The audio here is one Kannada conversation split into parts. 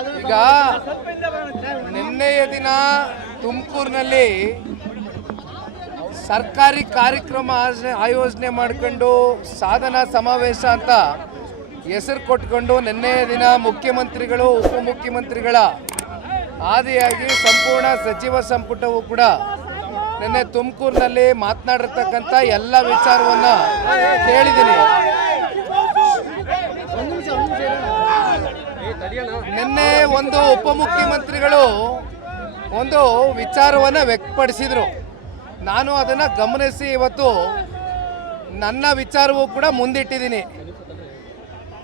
ಈಗ ನಿನ್ನೆಯ ದಿನ ತುಮಕೂರಿನಲ್ಲಿ ಸರ್ಕಾರಿ ಕಾರ್ಯಕ್ರಮ ಆಯೋಜನೆ ಮಾಡಿಕೊಂಡು ಸಾಧನಾ ಸಮಾವೇಶ ಅಂತ ಹೆಸರು ಕೊಟ್ಕೊಂಡು ನಿನ್ನೆಯ ದಿನ ಮುಖ್ಯಮಂತ್ರಿಗಳು ಉಪಮುಖ್ಯಮಂತ್ರಿಗಳ ಆದಿಯಾಗಿ ಸಂಪೂರ್ಣ ಸಚಿವ ಸಂಪುಟವು ಕೂಡ ನಿನ್ನೆ ತುಮಕೂರಿನಲ್ಲಿ ಮಾತನಾಡಿರ್ತಕ್ಕಂಥ ಎಲ್ಲ ವಿಚಾರವನ್ನು ಕೇಳಿದ್ದೀನಿ. ನಿನ್ನೆ ಒಂದು ಉಪಮುಖ್ಯಮಂತ್ರಿಗಳು ಒಂದು ವಿಚಾರವನ್ನು ವ್ಯಕ್ತಪಡಿಸಿದರು. ನಾನು ಅದನ್ನು ಗಮನಿಸಿ ಇವತ್ತು ನನ್ನ ವಿಚಾರವೂ ಕೂಡ ಮುಂದಿಟ್ಟಿದ್ದೀನಿ.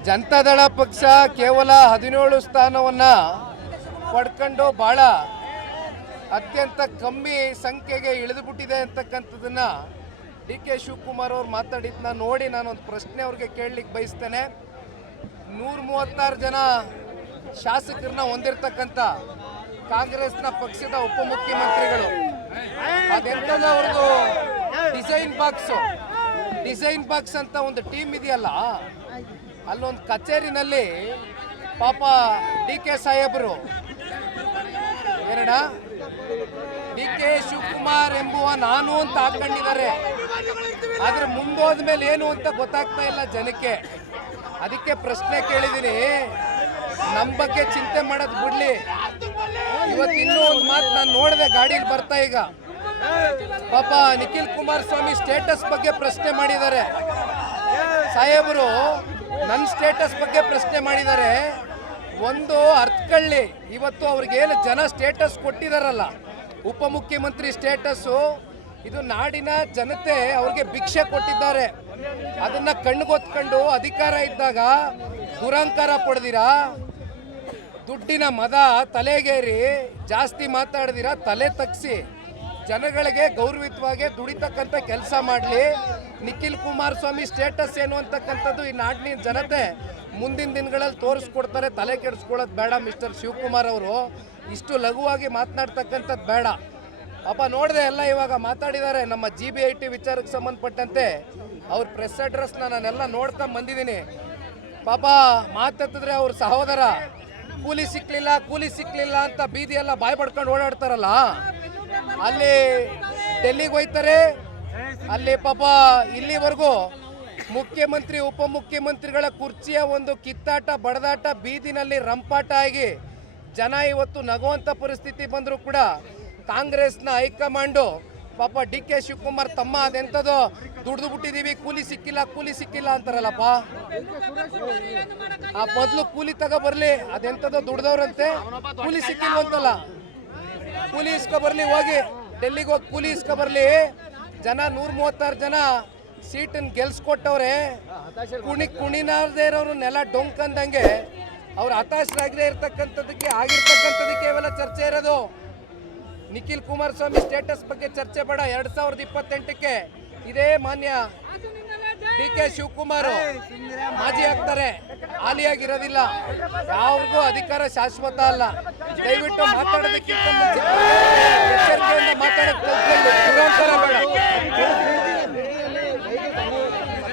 ಜನತಾದಳ ಪಕ್ಷ ಕೇವಲ 17 ಸ್ಥಾನವನ್ನು ಪಡ್ಕೊಂಡು ಭಾಳ ಅತ್ಯಂತ ಕಮ್ಮಿ ಸಂಖ್ಯೆಗೆ ಇಳಿದುಬಿಟ್ಟಿದೆ ಅಂತಕ್ಕಂಥದ್ದನ್ನು DK ಶಿವಕುಮಾರ್ ಅವ್ರು ಮಾತಾಡಿದ್ದನ್ನ ನೋಡಿ ನಾನೊಂದು ಪ್ರಶ್ನೆ ಅವ್ರಿಗೆ ಕೇಳಲಿಕ್ಕೆ ಬಯಸ್ತೇನೆ. 136 ಜನ ಶಾಸಕರನ್ನ ಹೊಂದಿರತಕ್ಕಂಥ ಕಾಂಗ್ರೆಸ್ನ ಪಕ್ಷದ ಉಪಮುಖ್ಯಮಂತ್ರಿಗಳು, ಅದೆಂಥದ್ದು ಅವ್ರದ್ದು ಡಿಸೈನ್ ಬಾಕ್ಸ್ ಅಂತ ಒಂದು ಟೀಮ್ ಇದೆಯಲ್ಲ, ಅಲ್ಲೊಂದು ಕಚೇರಿನಲ್ಲಿ ಪಾಪ DK ಸಾಹೇಬರು DK ಶಿವಕುಮಾರ್ ಎಂಬುವ ನಾನು ಅಂತ ಹಾಕೊಂಡಿದ್ದಾರೆ. ಆದ್ರೆ ಮುಂದೋದ ಮೇಲೆ ಏನು ಅಂತ ಗೊತ್ತಾಗ್ತಾ ಇಲ್ಲ ಜನಕ್ಕೆ. ಅದಕ್ಕೆ ಪ್ರಶ್ನೆ ಕೇಳಿದ್ದೀನಿ, ನಮ್ಮ ಬಗ್ಗೆ ಚಿಂತೆ ಮಾಡೋದು ಬಿಡ್ಲಿ. ಇವತ್ತು ಇನ್ನೂ ಒಂದು ಮಾತು ನಾನು ನೋಡಿದೆ, ಗಾಡಿಯಲ್ಲಿ ಬರ್ತಾ ಈಗ ಪಾಪ ನಿಖಿಲ್ ಕುಮಾರಸ್ವಾಮಿ ಸ್ಟೇಟಸ್ ಬಗ್ಗೆ ಪ್ರಶ್ನೆ ಮಾಡಿದ್ದಾರೆ. ಸಾಹೇಬರು ನನ್ನ ಸ್ಟೇಟಸ್ ಬಗ್ಗೆ ಪ್ರಶ್ನೆ ಮಾಡಿದ್ದಾರೆ. ಒಂದು ಅರ್ಥಕೊಳ್ಳಿ, ಇವತ್ತು ಅವ್ರಿಗೇನು ಜನ ಸ್ಟೇಟಸ್ ಕೊಟ್ಟಿದಾರಲ್ಲ, ಉಪಮುಖ್ಯಮಂತ್ರಿ ಸ್ಟೇಟಸ್ಸು, ಇದು ನಾಡಿನ ಜನತೆ ಅವ್ರಿಗೆ ಭಿಕ್ಷೆ ಕೊಟ್ಟಿದ್ದಾರೆ. ಅದನ್ನ ಕಣ್ಗೊತ್ಕೊಂಡು ಅಧಿಕಾರ ಇದ್ದಾಗ ದುರಂಕಾರ ಪಡೆದಿರಾ, ದುಡ್ಡಿನ ಮದ ತಲೆಗೇರಿ ಜಾಸ್ತಿ ಮಾತಾಡಿದಿರಾ, ತಲೆ ತಗ್ಸಿ ಜನಗಳಿಗೆ ಗೌರವಿತವಾಗಿ ದುಡಿತಕ್ಕಂಥ ಕೆಲಸ ಮಾಡಲಿ. ನಿಖಿಲ್ ಕುಮಾರಸ್ವಾಮಿ ಸ್ಟೇಟಸ್ ಏನು ಅಂತಕ್ಕಂಥದ್ದು ಈ ನಾಡಿನ ಜನತೆ ಮುಂದಿನ ದಿನಗಳಲ್ಲಿ ತೋರಿಸ್ಕೊಡ್ತಾರೆ. ತಲೆ ಕೆಡಿಸ್ಕೊಳ್ಳೋದು ಬೇಡ ಮಿಸ್ಟರ್ ಶಿವಕುಮಾರ್ ಅವರು, ಇಷ್ಟು ಲಘುವಾಗಿ ಮಾತನಾಡ್ತಕ್ಕಂಥದ್ದು ಬೇಡ. ಪಾಪ ನೋಡಿದೆ ಎಲ್ಲ ಇವಾಗ ಮಾತಾಡಿದ್ದಾರೆ ನಮ್ಮ GBIT ವಿಚಾರಕ್ಕೆ ಸಂಬಂಧಪಟ್ಟಂತೆ. ಅವ್ರ ಪ್ರೆಸ್ ಅಡ್ರೆಸ್ನ ನಾನೆಲ್ಲ ನೋಡ್ಕೊಂಡು ಬಂದಿದ್ದೀನಿ. ಪಾಪ ಮಾತೆತ್ತಿದ್ರೆ ಅವ್ರ ಸಹೋದರ ಕೂಲಿ ಸಿಕ್ಕಲಿಲ್ಲ ಅಂತ ಬೀದಿಯೆಲ್ಲ ಬಾಯಿ ಪಡ್ಕೊಂಡು ಓಡಾಡ್ತಾರಲ್ಲ, ಅಲ್ಲಿ ಡೆಲ್ಲಿಗೆ ಹೋಯ್ತಾರೆ. ಅಲ್ಲಿ ಪಾಪ ಇಲ್ಲಿವರೆಗೂ ಮುಖ್ಯಮಂತ್ರಿ ಉಪಮುಖ್ಯಮಂತ್ರಿಗಳ ಕುರ್ಚಿಯ ಒಂದು ಕಿತ್ತಾಟ ಬಡದಾಟ ಬೀದಿನಲ್ಲಿ ರಂಪಾಟ ಆಗಿ ಜನ ಇವತ್ತು ನಗುವಂಥ ಪರಿಸ್ಥಿತಿ ಬಂದರೂ ಕೂಡ ಕಾಂಗ್ರೆಸ್ನ ಹೈಕಮಾಂಡು ಪಾಪ DK ಶಿವಕುಮಾರ್ ತಮ್ಮ ಅದೆಂಥದ್ದು ದುಡ್ದು ಬಿಟ್ಟಿದ್ದೀವಿ, ಕೂಲಿ ಸಿಕ್ಕಿಲ್ಲ ಅಂತಾರಲ್ಲಪ್ಪ. ಆ ಮೊದಲು ಕೂಲಿ ತಗೊಬರ್ಲಿ, ಅದೆಂಥದ್ದು ದುಡ್ದವ್ರಂತೆ, ಕೂಲಿ ಸಿಕ್ಕಿಲ್ವಂತಲ್ಲ, ಕೂಲಿ ಇಸ್ಕೊಬರ್ಲಿ, ಹೋಗಿ ಡೆಲ್ಲಿಗೆ ಹೋಗಿ ಕೂಲಿ ಇಸ್ಕೊಬರ್ಲಿ. ಜನ 136 ಜನ ಸೀಟನ್ನು ಗೆಲ್ಸ್ಕೊಟ್ಟವ್ರೆ. ಕುಣಿನಾರದೇ ಇರೋರು ನೆಲ ಡೊಂಕಂದಂಗೆ ಅವ್ರು ಹತಾಶರಾಗದೇ ಇರ್ತಕ್ಕಂಥದ್ದಕ್ಕೆ ಆಗಿರ್ತಕ್ಕಂಥದಕ್ಕೆ ಇವೆಲ್ಲ ಚರ್ಚೆ ಇರೋದು. ನಿಖಿಲ್ ಕುಮಾರಸ್ವಾಮಿ ಸ್ಟೇಟಸ್ ಬಗ್ಗೆ ಚರ್ಚೆ ಬೇಡ. 2028ಕ್ಕೆ ಇದೇ ಮಾನ್ಯ DK ಶಿವಕುಮಾರ್ ಮಾಜಿ ಆಗ್ತಾರೆ, ಹಾಲಿಯಾಗಿರೋದಿಲ್ಲ. ಯಾವ್ರಿಗೂ ಅಧಿಕಾರ ಶಾಶ್ವತ ಅಲ್ಲ. ದಯವಿಟ್ಟು ಮಾತಾಡೋದಕ್ಕಿಂತ ಮುಂಚೆ ಎಚ್ಚರಿಕೆಯಿಂದ ಮಾತಾಡೋದು ಬೇಡ.